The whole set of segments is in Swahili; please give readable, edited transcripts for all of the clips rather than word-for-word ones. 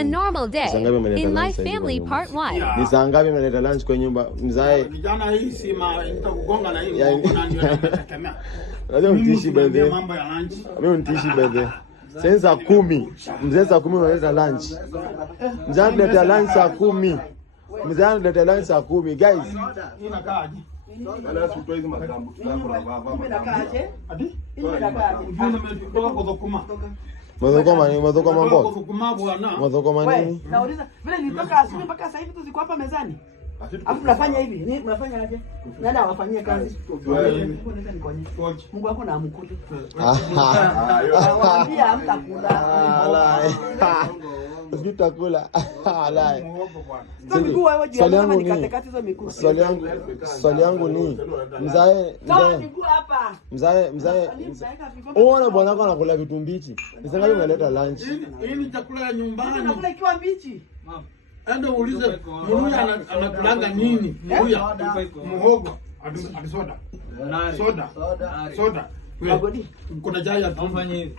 A normal day in my family part 1. Ni saa ngapi mnaleta lunch kwa nyumba? Mzae. Vijana hii si nitakugonga na hii na ndio nategemea. Lazima mtishi birthday. Mambo ya lunch. Mimi mtishi birthday. Saa 10. Mzee saa 10 unaleta lunch. Mzee analeta lunch saa 10. Mzee analeta lunch saa 10. Guys. Inakaaje? Ala surprise madambu tunakula baba. Inakaaje? Hadi? Inakaaje? Kutoka kwa dokuma. Madhokoma ni madhokoma mboga. Dokuma bwana. Madhokoma nini? Nauliza, vile nilitoka asubuhi mpaka sasa hivi tu ziko hapa mezani. Alafu mnafanya hivi, ni mnafanya aje? Nani awafanyie kazi? Mungu wako na amkuti. Waambia hamtakula. Usitakula. Alai. Swali yangu ni swali yangu ni mzae uone bwana wako anakula vitu mbichi. Nisangaje unaleta lunch? Hii ni chakula ya nyumbani. Chakula ikiwa mbichi. Enda uulize mimi anakulanga nini? Huya muhogo, soda. Soda. Kuna chai afanye hivi.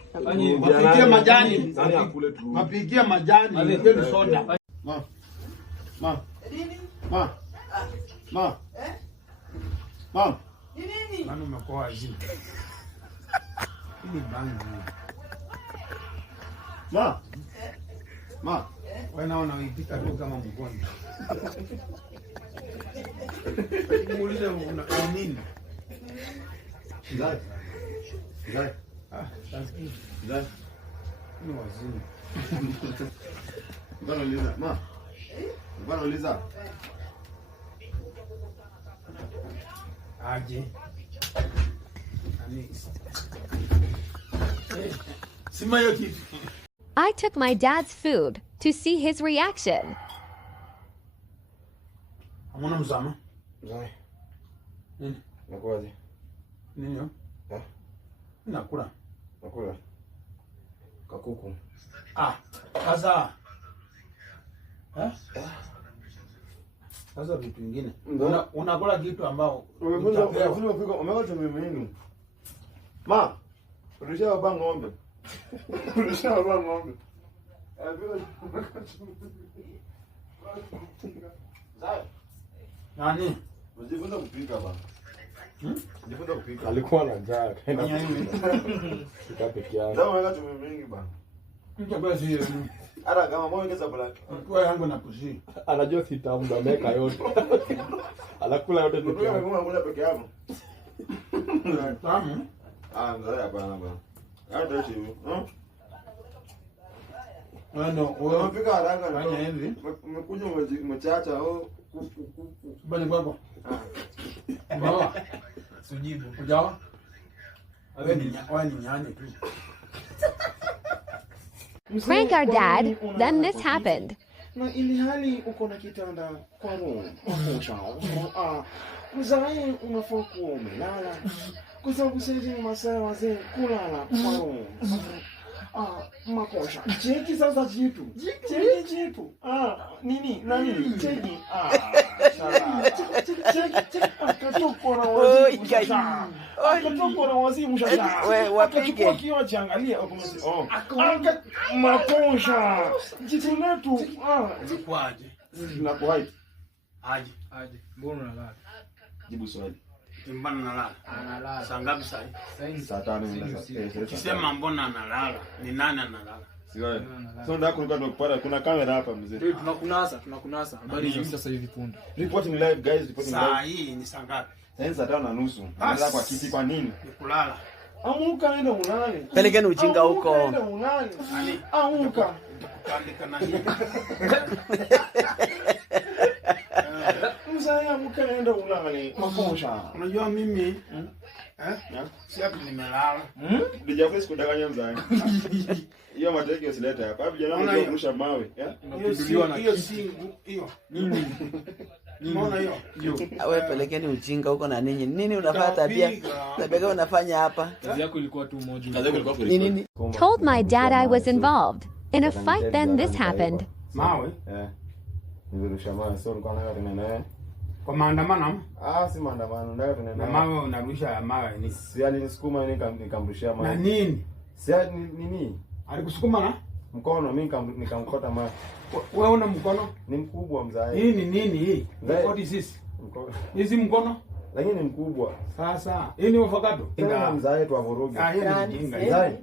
Wapigie majani. Wapigie majani, ndio soda. Ma. Nini? Manu mkoa hizi. Hii bangi. Ma. Wewe naona uipika tu kama mgonjwa. Muulize una nini? Zai. Zai. Ni wazimu. Mbona uliza? Mbona uliza? Aje. Sima hiyo kitu. I took my dad's food to see his reaction. Hamuna mzama? Zai. Nini? Nakuaje? Nini yo? Nakula. Nakula. Kakuku. Kaza. Sasa vitu vingine. Unakula kitu ambao umewacha mimi. Ma, rudisha baba ng'ombe. Rudisha baba ng'ombe. Nani? Unajifunza kupika baba. Jifunza kupika. Alikuwa na njaa kaenda kupika peke yake. Ndio wewe tu mingi bana. Mtakula si hiyo. Ara kama mbona ongeza black. Kwa yangu na kusi. Anajua sitamu ameka yote. Anakula yote ndio. Wewe unakula peke yako. Tamu. Ndio hapana bana. Hata hivi. Ndio, wewe unapika haraka na fanya hivi. Umekuja umechacha au bali baba. Baba. Sujibu. Ujawa? Wewe ni nyanya tu. Prank our dad, then this happened. Na ili hali uko na kitanda kwa room. Mzae unafaa kuwa umelala. Kwa sababu sasa masaa wazee kulala kwa room. Makosha. Cheki sasa jitu. Cheki jitu. Nini? Nani? Cheki. Cheki. Akatoka na wazimu sasa. Akatoka na wazimu sasa. Wewe wapige. Akiwa jiangalia aka makosha. Jitu letu. Zikwaje? Zinakuwaje? Aje. Mbona unalala? Jibu swali. Mbona analala? Analala. Saa ngapi sasa? Saa 5 Kisema mbona analala? Ni nani analala? Siwe. Sio ndio kulikuwa tunakupata kuna kamera hapa mzee. Ndio tunakunasa. Habari hizo sasa hivi punde. Reporting live guys, reporting live. Saa hii ni saa ngapi? Saa 5:30. Unalala kwa kiti kwa nini? Ni kulala. Amuka nenda ulale. Pelekeni ujinga huko. Nenda ulale. Amuka. Kaandika nani? Mzaya amuka nenda ulale. Makosha. Unajua mimi si hapo nimelala. Dijafesi kudanganya mzee. Hiyo mateke usilete hapa. Hapo jana unarusha mawe, Hiyo si hiyo. Nini? Mbona hiyo? Wewe pelekeni ujinga huko na ninyi. Nini unafanya tabia? Tabia unafanya hapa? Kazi yako ilikuwa tu moja. Kazi yako ilikuwa Nini? Told my dad I was involved in a fight, then this happened. Mawe? Nilirusha mawe, so nilikuwa nataka tunaenda. Kwa maandamano? Si maandamano, ndio tunaenda. Na mawe unarusha mawe ni. Si alinisukuma nikamrushia mawe. Na nini? Si nini? Alikusukuma na? Mkono mimi nikamkota macho. Wewe una mkono? Ni mkubwa mzae. Hii ni nini hii? Mzae. What is this? Mkono. Hizi mkono? Lakini ni mkubwa. Sasa, hii ni avocado. Tena mzae tu avuruge. Ah, hii ni jinga. Mzae.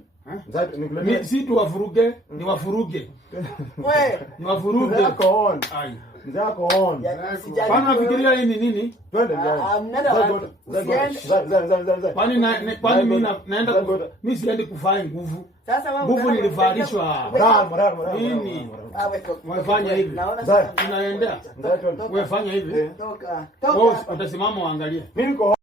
Mzae nikuletea. Si tu wafuruge, ni wafuruge. Wewe. Ni wafuruge. Mzae ako on. Ai. Mzae ako on. Pana fikiria hii ni nini? Twende mzae. Mnaenda wapi? Mzae. Kwani mimi naenda mimi siendi kufanya nguvu. Sasa wewe Nguvu nilivalishwa. Nini? Wafanya hivi. Naona unaendea. Mzae twende. Wewe fanya hivi. toka. Wewe utasimama uangalie. Mimi niko